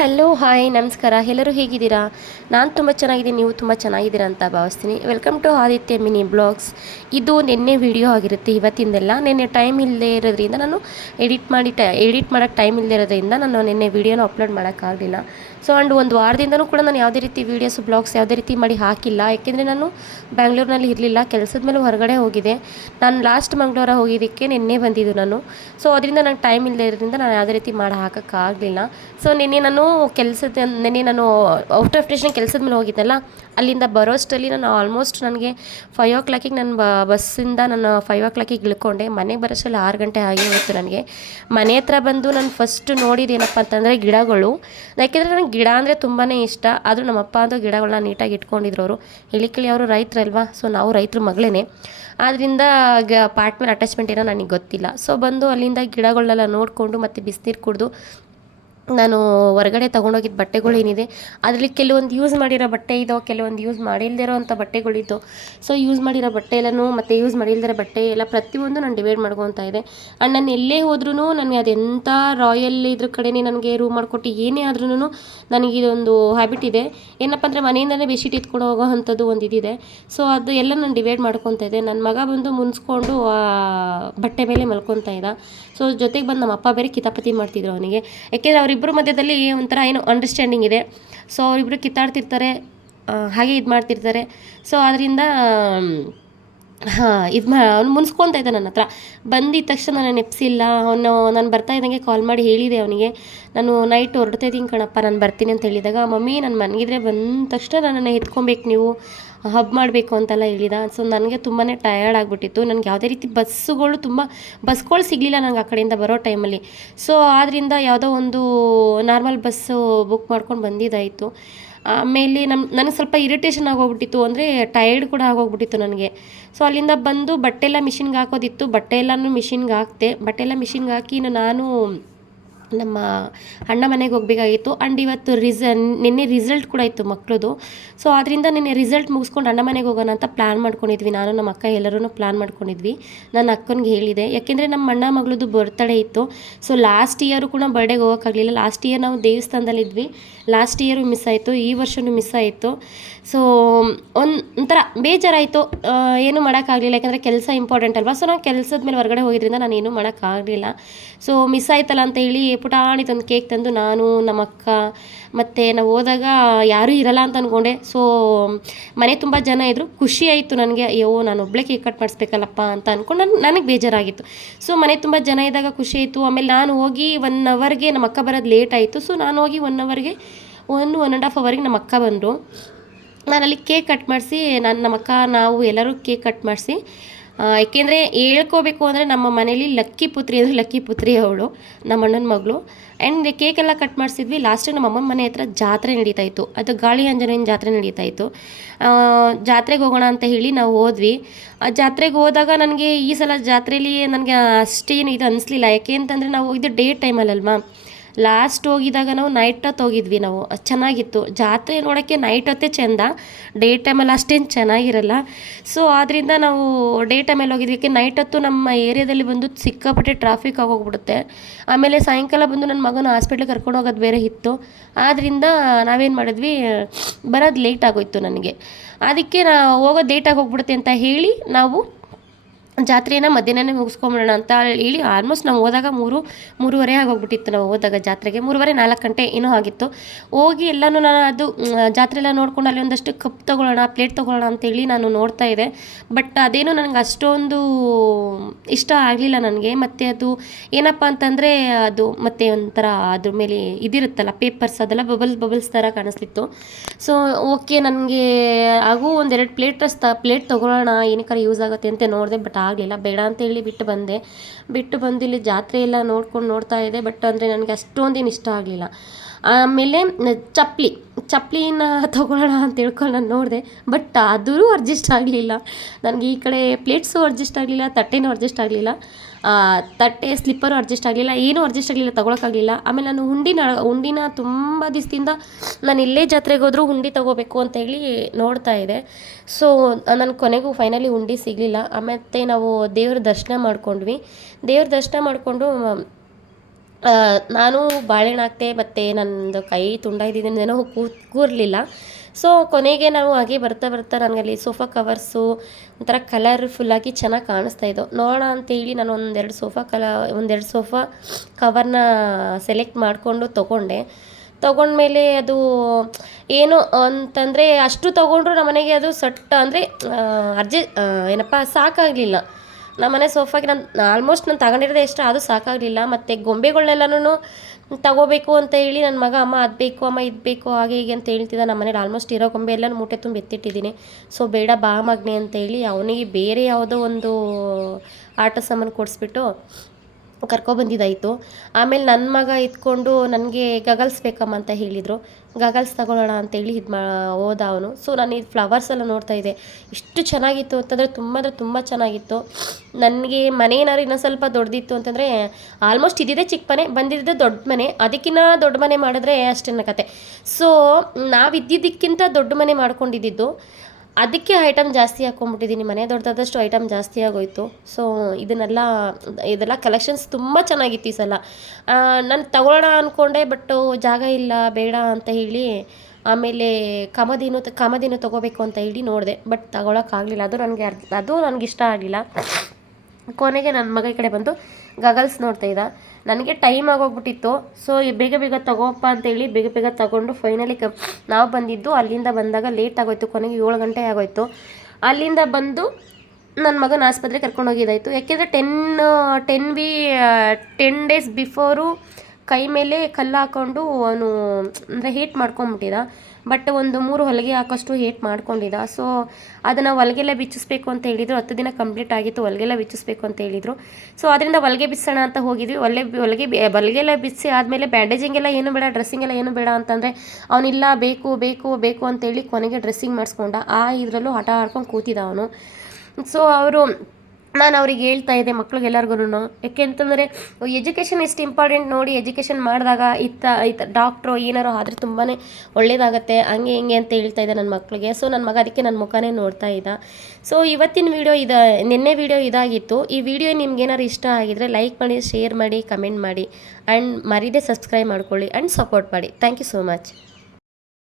Hello hi ನಮಸ್ಕಾರ ಎಲ್ಲರೂ ಹೇಗಿದ್ದೀರಾ. ನಾನು ತುಂಬ ಚೆನ್ನಾಗಿದ್ದೀನಿ, ನೀವು ತುಂಬ ಚೆನ್ನಾಗಿದ್ದೀರಾ ಅಂತ ಭಾವಿಸ್ತೀನಿ. Welcome to Aditya mini blogs. ಇದು ನಿನ್ನೆ ವಿಡಿಯೋ ಆಗಿರುತ್ತೆ, ಇವತ್ತಿಂದೆಲ್ಲ. ನಿನ್ನೆ ಟೈಮ್ ಇಲ್ಲದೆ ಇರೋದ್ರಿಂದ ನಾನು ಎಡಿಟ್ ಮಾಡೋಕ್ಕೆ ಟೈಮ್ ಇಲ್ಲದೆ ಇರೋದ್ರಿಂದ ನಾನು ನಿನ್ನೆ ವೀಡಿಯೋನ ಅಪ್ಲೋಡ್ ಮಾಡೋಕ್ಕಾಗಲಿಲ್ಲ. ಸೊ ಆ್ಯಂಡ್ ಒಂದು ವಾರದಿಂದನೂ ಕೂಡ ನಾನು ಯಾವುದೇ ರೀತಿ ವೀಡಿಯೋಸ್ ಬ್ಲಾಗ್ಸ್ ಯಾವುದೇ ರೀತಿ ಮಾಡಿ ಹಾಕಿಲ್ಲ. ಯಾಕೆಂದರೆ ನಾನು ಬ್ಯಾಂಗ್ಳೂರಿನಲ್ಲಿ ಇರಲಿಲ್ಲ, ಕೆಲಸದ ಮೇಲೆ ಹೊರಗಡೆ ಹೋಗಿದ್ದೆ. ನಾನು ಲಾಸ್ಟ್ ಮಂಗಳವಾರ ಹೋಗಿದ್ದಕ್ಕೆ ನಿನ್ನೆ ಬಂದಿದ್ದು ನಾನು. ಸೊ ಅದರಿಂದ ನಂಗೆ ಟೈಮ್ ಇಲ್ಲದೆ ಇರೋದ್ರಿಂದ ನಾನು ಯಾವುದೇ ರೀತಿ ಮಾಡಿ ಹಾಕೋಕ್ಕಾಗಲಿಲ್ಲ. ಸೊ ನಿನ್ನೆ ನಾನು ಔಟ್ ಆಫ್ ಸ್ಟೇಷನ್ ಕೆಲಸದ ಮೇಲೆ ಹೋಗಿದ್ದೆನಲ್ಲ, ಅಲ್ಲಿಂದ ಬರೋಷ್ಟರಲ್ಲಿ ನಾನು ಆಲ್ಮೋಸ್ಟ್ ನನಗೆ 5 o'clock ನಾನು ಬಸ್ಸಿಂದ ನಾನು 5 o'clock ಇಳ್ಕೊಂಡೆ. ಮನೆಗೆ ಬರೋಷ್ಟರಲ್ಲಿ 6 ಗಂಟೆ ಆಗಿ ಹೋಯಿತು ನನಗೆ. ಮನೆ ಹತ್ರ ಬಂದು ನಾನು ಫಸ್ಟ್ ನೋಡಿದ್ದೇನಪ್ಪ ಅಂತಂದರೆ ಗಿಡಗಳು. ಯಾಕೆಂದರೆ ನನಗೆ ಗಿಡ ಅಂದರೆ ತುಂಬಾ ಇಷ್ಟ. ಆದರೂ ನಮ್ಮಪ್ಪ ಅಂತೂ ಗಿಡಗಳನ್ನ ನೀಟಾಗಿ ಇಟ್ಕೊಂಡಿದ್ರು. ಅವರು ಹೇಳಿಕಳಿ ಅವರು ರೈತರಲ್ವಾ, ಸೊ ನಾವು ರೈತರ ಮಗಳೇ. ಆದ್ದರಿಂದ ಪಾರ್ಟ್ನರ್ ಅಟ್ಯಾಚ್ಮೆಂಟ್ ಏನೋ ನನಗೆ ಗೊತ್ತಿಲ್ಲ. ಸೊ ಬಂದು ಅಲ್ಲಿಂದ ಗಿಡಗಳನ್ನೆಲ್ಲ ನೋಡಿಕೊಂಡು ಮತ್ತು ಬಿಸಿನೀರು ಕುಡಿದು ನಾನು ಹೊರಗಡೆ ತೊಗೊಂಡೋಗಿದ್ದ ಬಟ್ಟೆಗಳು ಏನಿದೆ ಅದರಲ್ಲಿ ಕೆಲವೊಂದು ಯೂಸ್ ಮಾಡಿರೋ ಬಟ್ಟೆ ಇದ್ದವು, ಕೆಲವೊಂದು ಯೂಸ್ ಮಾಡಿಲ್ಲದೆ ಇರೋವಂಥ ಬಟ್ಟೆಗಳಿತ್ತು. ಸೊ ಯೂಸ್ ಮಾಡಿರೋ ಬಟ್ಟೆ ಎಲ್ಲನೂ ಮತ್ತು ಯೂಸ್ ಮಾಡಿಲ್ದಿರೋ ಬಟ್ಟೆ ಎಲ್ಲ ಪ್ರತಿಯೊಂದು ನಾನು ಡಿವೈಡ್ ಮಾಡ್ಕೊತಾ ಇದ್ದೆ. ಆ್ಯಂಡ್ ನಾನು ಎಲ್ಲೇ ಹೋದ್ರೂ ನನಗೆ ಅದೆಂಥ ರಾಯಲ್ ಇದ್ರ ಕಡೆನೇ ನನಗೆ ರೂಮ್ ಮಾಡಿಕೊಟ್ಟು ಏನೇ ಆದ್ರೂ ನನಗೆ ಇದೊಂದು ಹ್ಯಾಬಿಟ್ ಇದೆ. ಏನಪ್ಪ ಅಂದರೆ ಮನೆಯಿಂದಲೇ ಬೆಡ್ಶೀಟ್ ಎತ್ಕೊಂಡು ಹೋಗೋ ಅಂಥದ್ದು ಒಂದು ಇದಿದೆ. ಸೊ ಅದು ಎಲ್ಲ ನಾನು ಡಿವೈಡ್ ಮಾಡ್ಕೊತಾ ಇದ್ದೆ. ನನ್ನ ಮಗ ಬಂದು ಮುನ್ಸ್ಕೊಂಡು ಬಟ್ಟೆ ಮೇಲೆ ಮಲ್ಕೊತಾ ಇದ್ದ. ಸೊ ಜೊತೆಗೆ ಬಂದು ನಮ್ಮ ಅಪ್ಪ ಬೇರೆ ಕಿತಾಪತಿ ಮಾಡ್ತಿದ್ರು ಅವನಿಗೆ. ಯಾಕೆಂದರೆ ಅವರಿಬ್ಬರ ಮಧ್ಯದಲ್ಲಿ ಒಂಥರ ಏನೋ ಅಂಡರ್ಸ್ಟ್ಯಾಂಡಿಂಗ್ ಇದೆ. ಸೊ ಅವರಿಬ್ಬರು ಕಿತ್ತಾಡ್ತಿರ್ತಾರೆ, ಹಾಗೆ ಇದು ಮಾಡ್ತಿರ್ತಾರೆ. ಸೊ ಅದರಿಂದ ಅವ್ನು ಮುನ್ಸ್ಕೊತಾ ಇದ್ದ ನನ್ನ ಹತ್ರ. ಬಂದಿದ್ದ ತಕ್ಷಣ ನಾನು ನೆಪ್ಸಿಲ್ಲ. ನಾನು ಬರ್ತಾ ಇದ್ದಂಗೆ ಕಾಲ್ ಮಾಡಿ ಹೇಳಿದೆ ಅವನಿಗೆ, ನಾನು ನೈಟ್ ಹೊರಡ್ತಾ ಇದ್ದೀನಿ ಕಣಪ್ಪ, ನಾನು ಬರ್ತೀನಿ ಅಂತ ಹೇಳಿದಾಗ, ಮಮ್ಮಿ ನಾನು ಮನಗಿದ್ರೆ ಬಂದ ತಕ್ಷಣ ನನ್ನನ್ನು ಎತ್ಕೊಬೇಕು, ನೀವು ಹಬ್ ಮಾಡಬೇಕು ಅಂತೆಲ್ಲ ಹೇಳಿದ. ಸೊ ನನಗೆ ತುಂಬಾ ಟಯರ್ಡ್ ಆಗಿಬಿಟ್ಟಿತ್ತು. ನನಗೆ ಯಾವುದೇ ರೀತಿ ಬಸ್ಗಳು ಸಿಗಲಿಲ್ಲ ನನಗೆ ಆ ಕಡೆಯಿಂದ ಬರೋ ಟೈಮಲ್ಲಿ. ಸೊ ಆದ್ದರಿಂದ ಯಾವುದೋ ಒಂದು ನಾರ್ಮಲ್ ಬಸ್ಸು ಬುಕ್ ಮಾಡ್ಕೊಂಡು ಬಂದಿದ್ದಾಯಿತು. ಆಮೇಲೆ ನನಗೆ ಸ್ವಲ್ಪ ಇರಿಟೇಷನ್ ಆಗೋಗ್ಬಿಟ್ಟಿತ್ತು, ಅಂದರೆ ಟಯರ್ಡ್ ಕೂಡ ಆಗೋಗ್ಬಿಟ್ಟಿತ್ತು ನನಗೆ. ಸೊ ಅಲ್ಲಿಂದ ಬಂದು ಬಟ್ಟೆ ಎಲ್ಲ ಮಿಷಿನ್ಗೆ ಹಾಕೋದಿತ್ತು, ಬಟ್ಟೆ ಎಲ್ಲನೂ ಮಿಷಿನ್ಗೆ ಹಾಕಿದೆ. ಬಟ್ಟೆ ಎಲ್ಲ ಮಿಷಿನ್ಗೆ ಹಾಕಿ ನಾನು ನಮ್ಮ ಅಣ್ಣ ಮನೆಗೆ ಹೋಗಬೇಕಾಗಿತ್ತು. ಆ್ಯಂಡ್ ಇವತ್ತು ನಿನ್ನೆ ರಿಸಲ್ಟ್ ಕೂಡ ಇತ್ತು ಮಕ್ಕಳದು. ಸೊ ಆದ್ದರಿಂದ ನಿನ್ನೆ ರಿಸಲ್ಟ್ ಮುಗಿಸ್ಕೊಂಡು ಅಣ್ಣ ಮನೆಗೆ ಹೋಗೋಣ ಅಂತ ಪ್ಲ್ಯಾನ್ ಮಾಡ್ಕೊಂಡಿದ್ವಿ. ನಾನು ನಮ್ಮ ಅಕ್ಕ ಎಲ್ಲರೂ ಪ್ಲ್ಯಾನ್ ಮಾಡ್ಕೊಂಡಿದ್ವಿ. ನನ್ನ ಅಕ್ಕನಿಗೆ ಹೇಳಿದೆ, ಯಾಕೆಂದರೆ ನಮ್ಮ ಅಣ್ಣ ಮಗಳದು ಬರ್ತ್ಡೇ ಇತ್ತು. ಸೊ ಲಾಸ್ಟ್ ಇಯರು ಕೂಡ ಬರ್ಡೇಗೆ ಹೋಗೋಕ್ಕಾಗಲಿಲ್ಲ. ಲಾಸ್ಟ್ ಇಯರ್ ನಾವು ದೇವಸ್ಥಾನದಲ್ಲಿದ್ವಿ. ಲಾಸ್ಟ್ ಇಯರು ಮಿಸ್ ಆಯಿತು, ಈ ವರ್ಷವೂ ಮಿಸ್ ಆಯಿತು. ಸೊ ಒಂಥರ ಬೇಜಾರಾಯಿತು. ಏನೂ ಮಾಡೋಕ್ಕಾಗಲಿಲ್ಲ, ಯಾಕಂದರೆ ಕೆಲಸ ಇಂಪಾರ್ಟೆಂಟ್ ಅಲ್ವಾ. ಸೊ ನಾವು ಕೆಲಸದ ಮೇಲೆ ಹೊರಗಡೆ ಹೋಗಿದ್ರಿಂದ ನಾನು ಏನೂ ಮಾಡೋಕ್ಕಾಗಲಿಲ್ಲ. ಸೊ ಮಿಸ್ ಆಯ್ತಲ್ಲ ಅಂತ ಹೇಳಿ ಪುಟಾಣಿದೊಂದು ಕೇಕ್ ತಂದು ನಾನು ನಮ್ಮ ಅಕ್ಕ ಮತ್ತು ನಾವು ಹೋದಾಗ ಯಾರೂ ಇರಲ್ಲ ಅಂತ ಅಂದ್ಕೊಂಡೆ. ಸೊ ಮನೆ ತುಂಬ ಜನ ಇದ್ದರು, ಖುಷಿ ಆಯಿತು ನನಗೆ. ಅಯ್ಯೋ ನಾನು ಒಬ್ಬಳೇ ಕೇಕ್ ಕಟ್ ಮಾಡಿಸ್ಬೇಕಲ್ಲಪ್ಪ ಅಂತ ಅಂದ್ಕೊಂಡು ನನಗೆ ಬೇಜಾರಾಗಿತ್ತು. ಸೊ ಮನೆ ತುಂಬ ಜನ ಇದ್ದಾಗ ಖುಷಿ ಆಯಿತು. ಆಮೇಲೆ ನಾನು ಹೋಗಿ 1 ಅವರ್ಗೆ ನಮ್ಮ ಅಕ್ಕ ಬರೋದು ಲೇಟ್ ಆಯಿತು. ಸೊ ನಾನು ಹೋಗಿ 1 ಅವರ್ಗೆ 1.5 ಅವರ್ಗೆ ನಮ್ಮ ಅಕ್ಕ ಬಂದರು. ನಾನಲ್ಲಿ ಕೇಕ್ ಕಟ್ ಮಾಡಿಸಿ ನಮ್ಮ ಅಕ್ಕ ನಾವು ಎಲ್ಲರೂ ಕೇಕ್ ಕಟ್ ಮಾಡಿಸಿ, ಏಕೆಂದರೆ ಹೇಳ್ಕೋಬೇಕು ಅಂದರೆ ನಮ್ಮ ಮನೇಲಿ ಲಕ್ಕಿ ಪುತ್ರಿ ಅವಳು, ನಮ್ಮ ಅಣ್ಣನ ಮಗಳು. ಆ್ಯಂಡ್ ಕೇಕೆಲ್ಲ ಕಟ್ ಮಾಡಿಸಿದ್ವಿ. ಲಾಸ್ಟಿಗೆ ನಮ್ಮ ಅಮ್ಮನ ಮನೆ ಹತ್ರ ಜಾತ್ರೆ ನಡೀತಾಯಿತ್ತು, ಅದು ಗಾಳಿ ಆಂಜನೇಯನ ಜಾತ್ರೆ ನಡೀತಾಯಿತ್ತು. ಜಾತ್ರೆಗೆ ಹೋಗೋಣ ಅಂತ ಹೇಳಿ ನಾವು ಹೋದ್ವಿ. ಆ ಜಾತ್ರೆಗೆ ಹೋದಾಗ ನನಗೆ ಈ ಸಲ ಜಾತ್ರೆಯಲ್ಲಿ ನನಗೆ ಅಷ್ಟೇನು ಇದು ಅನಿಸ್ಲಿಲ್ಲ. ಯಾಕೆ ಅಂತಂದರೆ ನಾವು ಹೋಗಿದ್ದು ಡೇ ಟೈಮಲ್ಲಲ್ವಾ. ಲಾಸ್ಟ್ ಹೋಗಿದಾಗ ನಾವು ನೈಟ್ ಹೊತ್ತು ಹೋಗಿದ್ವಿ. ನಾವು ಚೆನ್ನಾಗಿತ್ತು ಜಾತ್ರೆ ನೋಡೋಕ್ಕೆ. ನೈಟ್ ಹೊತ್ತೇ ಚೆಂದ, ಡೇ ಟೈಮಲ್ಲಿ ಅಷ್ಟೇನು ಚೆನ್ನಾಗಿರಲ್ಲ. ಸೊ ಆದ್ದರಿಂದ ನಾವು ಡೇ ಟೈಮಲ್ಲಿ ಹೋಗಿದ್ದಕ್ಕೆ ನೈಟ್ ಹೊತ್ತು ನಮ್ಮ ಏರಿಯಾದಲ್ಲಿ ಬಂದು ಸಿಕ್ಕಾಪಟ್ಟೆ ಟ್ರಾಫಿಕ್ ಆಗೋಗ್ಬಿಡುತ್ತೆ. ಆಮೇಲೆ ಸಾಯಂಕಾಲ ಬಂದು ನನ್ನ ಮಗನ ಹಾಸ್ಪಿಟ್ಲಿಗೆ ಕರ್ಕೊಂಡು ಹೋಗೋದು ಬೇರೆ ಇತ್ತು. ಆದ್ದರಿಂದ ನಾವೇನು ಮಾಡಿದ್ವಿ, ಬರೋದು ಲೇಟ್ ಆಗೋಯ್ತು ನನಗೆ. ಅದಕ್ಕೆ ಹೋಗೋದು ಲೇಟಾಗಿ ಹೋಗ್ಬಿಡುತ್ತೆ ಅಂತ ಹೇಳಿ ನಾವು ಜಾತ್ರೆನ ಮಧ್ಯಾಹ್ನನೇ ಮುಗಿಸ್ಕೊಂಬಿಡೋಣ ಅಂತ ಹೇಳಿ ಆಲ್ಮೋಸ್ಟ್ ನಾವು ಹೋದಾಗ 3:30 ಆಗೋಗ್ಬಿಟ್ಟಿತ್ತು. ನಾವು ಹೋದಾಗ ಜಾತ್ರೆಗೆ 3:30-4 ಗಂಟೆ ಏನೋ ಆಗಿತ್ತು. ಹೋಗಿ ಎಲ್ಲನೂ ನಾನು ಅದು ಜಾತ್ರೆ ಎಲ್ಲ ನೋಡ್ಕೊಂಡು ಅಲ್ಲಿ ಒಂದಷ್ಟು ಕಪ್ ತೊಗೊಳ್ಳೋಣ, ಪ್ಲೇಟ್ ತೊಗೊಳ್ಳೋಣ ಅಂತೇಳಿ ನಾನು ನೋಡ್ತಾ ಇದ್ದೆ. ಬಟ್ ಅದೇನು ನನಗೆ ಅಷ್ಟೊಂದು ಇಷ್ಟ ಆಗಲಿಲ್ಲ ನನಗೆ. ಮತ್ತು ಅದು ಏನಪ್ಪ ಅಂತಂದರೆ ಅದು ಮತ್ತು ಒಂಥರ ಅದ್ರ ಮೇಲೆ ಇದಿರುತ್ತಲ್ಲ ಪೇಪರ್ಸ್, ಅದೆಲ್ಲ ಬಬಲ್ಸ್ ಥರ ಕಾಣಿಸ್ತಿತ್ತು. ಸೊ ಓಕೆ, ನನಗೆ ಹಾಗೂ 1-2 ಪ್ಲೇಟ್ ತೊಗೊಳ್ಳೋಣ, ಏನಕ್ಕಾರು ಯೂಸ್ ಆಗುತ್ತೆ ಅಂತ ನೋಡಿದೆ. ಬಟ್ ಆಗಲಿಲ್ಲ, ಬೇಡ ಅಂತೇಳಿ ಬಿಟ್ಟು ಬಂದು ಇಲ್ಲಿ ಜಾತ್ರೆ ಎಲ್ಲ ನೋಡ್ತಾ ಇದ್ದೆ. ಬಟ್ ಅಂದರೆ ನನಗೆ ಅಷ್ಟೊಂದೇನು ಇಷ್ಟ ಆಗಲಿಲ್ಲ. ಆಮೇಲೆ ಚಪ್ಪಲಿನ ತೊಗೊಳ್ಳೋಣ ಅಂತ ಹೇಳ್ಕೊಂಡು ನಾನು ನೋಡಿದೆ. ಬಟ್ ಆದರೂ ಅಡ್ಜಸ್ಟ್ ಆಗಲಿಲ್ಲ ನನಗೆ. ಈ ಕಡೆ ಪ್ಲೇಟ್ಸು ಅಡ್ಜಸ್ಟ್ ಆಗಲಿಲ್ಲ, ತಟ್ಟೆನೂ ಅಡ್ಜಸ್ಟ್ ಆಗಲಿಲ್ಲ, ತಟ್ಟೆ ಸ್ಲಿಪ್ಪರು ಅಡ್ಜಸ್ಟ್ ಆಗಲಿಲ್ಲ, ಏನೂ ಅಡ್ಜಸ್ಟ್ ಆಗಲಿಲ್ಲ, ತೊಗೊಳಕ್ಕಾಗಲಿಲ್ಲ. ಆಮೇಲೆ ನಾನು ಹುಂಡಿನ ತುಂಬ ದಿವಸದಿಂದ ನಾನು ಎಲ್ಲೇ ಜಾತ್ರೆಗೆ ಹೋದರೂ ಹುಂಡಿ ತೊಗೋಬೇಕು ಅಂತ ಹೇಳಿ ನೋಡ್ತಾ ಇದ್ದೆ. ಸೊ ನಾನು ಕೊನೆಗೂ ಫೈನಲಿ ಹುಂಡಿ ಸಿಗಲಿಲ್ಲ. ಆಮೇಲೆ ನಾವು ದೇವ್ರ ದರ್ಶನ ಮಾಡ್ಕೊಂಡ್ವಿ. ದೇವ್ರ ದರ್ಶನ ಮಾಡಿಕೊಂಡು ನಾನು ಬಾಳೆಹಣ್ಣು ಹಾಕ್ತೆ ಮತ್ತು ನನ್ನದು ಕೈ ತುಂಡಾಗಿದ್ದೇನೋ ಕೂರಲಿಲ್ಲ. ಸೊ ಕೊನೆಗೆ ನಾವು ಹಾಗೆ ಬರ್ತಾ ಬರ್ತಾ ನನಗಲ್ಲಿ ಸೋಫಾ ಕವರ್ಸು ಒಂಥರ ಕಲರ್ಫುಲ್ಲಾಗಿ ಚೆನ್ನಾಗಿ ಕಾಣಿಸ್ತಾ ಇದ್ದವು. ನೋಡೋಣ ಅಂತೇಳಿ ನಾನು ಒಂದೆರಡು ಸೋಫಾ ಕವರ್ನ ಸೆಲೆಕ್ಟ್ ಮಾಡಿಕೊಂಡು ತೊಗೊಂಡ್ಮೇಲೆ ಅದು ಏನು ಅಂತಂದರೆ ಅಷ್ಟು ತೊಗೊಂಡ್ರು ನಮ್ಮ ಮನೆಗೆ ಅದು ಅಂದರೆ ಏನಪ್ಪ ಸಾಕಾಗಲಿಲ್ಲ. ನಮ್ಮನೆ ಸೋಫಾಗೆ ನಾನು ಆಲ್ಮೋಸ್ಟ್ ನಾನು ತಗೊಂಡಿರೋದೇ ಎಷ್ಟು ಅದು ಸಾಕಾಗಲಿಲ್ಲ. ಮತ್ತು ಗೊಂಬೆಗಳ್ನೆಲ್ಲನೂ ತಗೋಬೇಕು ಅಂತ ಹೇಳಿ ನನ್ನ ಮಗ ಅಮ್ಮ ಅದು ಬೇಕು ಅಮ್ಮ ಇದು ಬೇಕು ಹಾಗೆ ಹೀಗೆ ಅಂತ ಹೇಳ್ತಿದ್ದ. ನಮ್ಮ ಮನೇಲಿ ಆಲ್ಮೋಸ್ಟ್ ಇರೋ ಗೊಂಬೆ ಎಲ್ಲನೂ ಮೂಟೆ ತುಂಬ ಎತ್ತಿಟ್ಟಿದ್ದೀನಿ. ಸೊ ಬೇಡ ಬಾ ಮಗನೆ ಅಂತೇಳಿ ಅವನಿಗೆ ಬೇರೆ ಯಾವುದೋ ಒಂದು ಆಟ ಸಾಮಾನು ಕೊಡಿಸ್ಬಿಟ್ಟು ಕರ್ಕೊಬಂದಿದ್ದಾಯಿತು. ಆಮೇಲೆ ನನ್ನ ಮಗ ಇದ್ಕೊಂಡು ನನಗೆ ಗಗಲ್ಸ್ ಬೇಕಮ್ಮ ಅಂತ ಹೇಳಿದರು. ಗಗಲ್ಸ್ ತಗೊಳ್ಳೋಣ ಅಂತೇಳಿ ಹೋದ ಅವನು. ಸೊ ನಾನು ಈ ಫ್ಲವರ್ಸ್ ಎಲ್ಲ ನೋಡ್ತಾ ಇದ್ದೆ, ಎಷ್ಟು ಚೆನ್ನಾಗಿತ್ತು ಅಂತಂದರೆ ತುಂಬ ಚೆನ್ನಾಗಿತ್ತು. ನನಗೆ ಮನೆ ಏನಾದ್ರು ಇನ್ನೂ ಸ್ವಲ್ಪ ದೊಡ್ಡದಿತ್ತು ಅಂತಂದರೆ, ಆಲ್ಮೋಸ್ಟ್ ಇದ್ದಿದ್ದೇ ಚಿಕ್ಕ ಮನೆ, ಬಂದಿದ್ದೆ ದೊಡ್ಡ ಮನೆ, ಅದಕ್ಕಿಂತ ದೊಡ್ಡ ಮನೆ ಮಾಡಿದ್ರೆ ಅಷ್ಟೇನ ಕತೆ. ಸೊ ನಾವಿದ್ದಿದ್ದಕ್ಕಿಂತ ದೊಡ್ಡ ಮನೆ ಮಾಡ್ಕೊಂಡಿದ್ದು, ಅದಕ್ಕೆ ಐಟಮ್ ಜಾಸ್ತಿ ಹಾಕ್ಕೊಂಬಿಟ್ಟಿದ್ದೀನಿ. ಮನೆ ದೊಡ್ಡದಾದಷ್ಟು ಐಟಮ್ ಜಾಸ್ತಿ ಆಗೋಯಿತು. ಸೊ ಇದೆಲ್ಲ ಕಲೆಕ್ಷನ್ಸ್ ತುಂಬ ಚೆನ್ನಾಗಿತ್ತು ಈ ಸಲ. ನಾನು ತಗೊಳ್ಳೋಣ ಅಂದ್ಕೊಂಡೆ, ಬಟ್ಟು ಜಾಗ ಇಲ್ಲ ಬೇಡ ಅಂತ ಹೇಳಿ ಆಮೇಲೆ ಕಮದಿನೂ ತೊಗೋಬೇಕು ಅಂತ ಹೇಳಿ ನೋಡಿದೆ, ಬಟ್ ತಗೊಳಕ್ಕಾಗಲಿಲ್ಲ. ಅದು ನನಗೆ ಇಷ್ಟ ಆಗಲಿಲ್ಲ. ಕೊನೆಗೆ ನನ್ನ ಮಗ ಈ ಕಡೆ ಬಂದು ಗಗಲ್ಸ್ ನೋಡ್ತಾ ಇದ್ದ. ನನಗೆ ಟೈಮ್ ಆಗೋಗ್ಬಿಟ್ಟಿತ್ತು. ಸೊ ಬೇಗ ತಗೋಪ್ಪ ಅಂತೇಳಿ ಬೇಗ ತಗೊಂಡು ಫೈನಲಿ ನಾವು ಬಂದಿದ್ದು ಅಲ್ಲಿಂದ ಬಂದಾಗ ಲೇಟ್ ಆಗೋಯ್ತು. ಕೊನೆಗೆ 7 ಗಂಟೆ ಆಗೋಯ್ತು. ಅಲ್ಲಿಂದ ಬಂದು ನನ್ನ ಮಗನ ಆಸ್ಪತ್ರೆಗೆ ಕರ್ಕೊಂಡು ಹೋಗಿದ್ದಾಯಿತು. ಯಾಕೆಂದರೆ 10 ಡೇಸ್ ಬಿಫೋರು ಕೈ ಮೇಲೆ ಕಲ್ಲು ಹಾಕ್ಕೊಂಡು ಅವನು ಅಂದರೆ ಹೀಟ್ ಮಾಡ್ಕೊಂಬಿಟ್ಟಿದ್ದ. ಬಟ್ ಒಂದು 3 ಹೊಲಿಗೆ ಹಾಕೋಷ್ಟು ಹೀಟ್ ಮಾಡ್ಕೊಂಡಿದ್ದ. ಸೊ ಅದನ್ನು ಹೊಲಿಗೆಲ್ಲ ಬಿಚ್ಚಿಸ್ಬೇಕು ಅಂತ ಹೇಳಿದರು. 10 ದಿನ ಕಂಪ್ಲೀಟ್ ಆಗಿತ್ತು, ಹೊಲಿಗೆಲ್ಲ ಬಿಚ್ಚಿಸ್ಬೇಕು ಅಂತ ಹೇಳಿದರು. ಸೊ ಅದರಿಂದ ಹೊಲಿಗೆ ಬಿಚ್ಚೋಣ ಅಂತ ಹೋಗಿದ್ವಿ. ಹೊಲಿಗೆಲ್ಲ ಬಿಚ್ಚಿ ಆದಮೇಲೆ ಬ್ಯಾಂಡೇಜಿಂಗ್ ಎಲ್ಲ ಏನು ಬೇಡ, ಡ್ರೆಸ್ಸಿಂಗ್ ಎಲ್ಲ ಏನು ಬೇಡ ಅಂತಂದರೆ ಅವನಿಲ್ಲ ಬೇಕು ಅಂತೇಳಿ ಕೊನೆಗೆ ಡ್ರೆಸ್ಸಿಂಗ್ ಮಾಡಿಸ್ಕೊಂಡ. ಇದರಲ್ಲೂ ಹಠ ಆಡ್ಕೊಂಡು ಕೂತಿದ್ದ ಅವನು. ಸೊ ನಾನು ಅವ್ರಿಗೆ ಹೇಳ್ತಾ ಇದ್ದೆ ಮಕ್ಳಿಗೆಲ್ಲರಿಗೂ, ಯಾಕೆಂತಂದರೆ ಎಜುಕೇಷನ್ ಎಷ್ಟು ಇಂಪಾರ್ಟೆಂಟ್ ನೋಡಿ. ಎಜುಕೇಷನ್ ಮಾಡಿದಾಗ ಇತ್ತ ಡಾಕ್ಟ್ರು ಏನಾರು ಆದರೆ ತುಂಬಾ ಒಳ್ಳೇದಾಗತ್ತೆ, ಹಂಗೆ ಹಿಂಗೆ ಅಂತ ಹೇಳ್ತಾ ಇದ್ದೆ ನನ್ನ ಮಕ್ಕಳಿಗೆ. ಸೊ ನನ್ನ ಮಗ ಅದಕ್ಕೆ ನನ್ನ ಮುಖನೇ ನೋಡ್ತಾ ಇದ್ದ. ಸೊ ಇವತ್ತಿನ ವೀಡಿಯೋ ನಿನ್ನೆ ವೀಡಿಯೋ ಇದಾಗಿತ್ತು. ಈ ವಿಡಿಯೋ ನಿಮ್ಗೇನಾರು ಇಷ್ಟ ಆಗಿದರೆ ಲೈಕ್ ಮಾಡಿ, ಶೇರ್ ಮಾಡಿ, ಕಮೆಂಟ್ ಮಾಡಿ, ಆ್ಯಂಡ್ ಮರೀದೆ ಸಬ್ಸ್ಕ್ರೈಬ್ ಮಾಡ್ಕೊಳ್ಳಿ ಆ್ಯಂಡ್ ಸಪೋರ್ಟ್ ಮಾಡಿ. Thank you so much.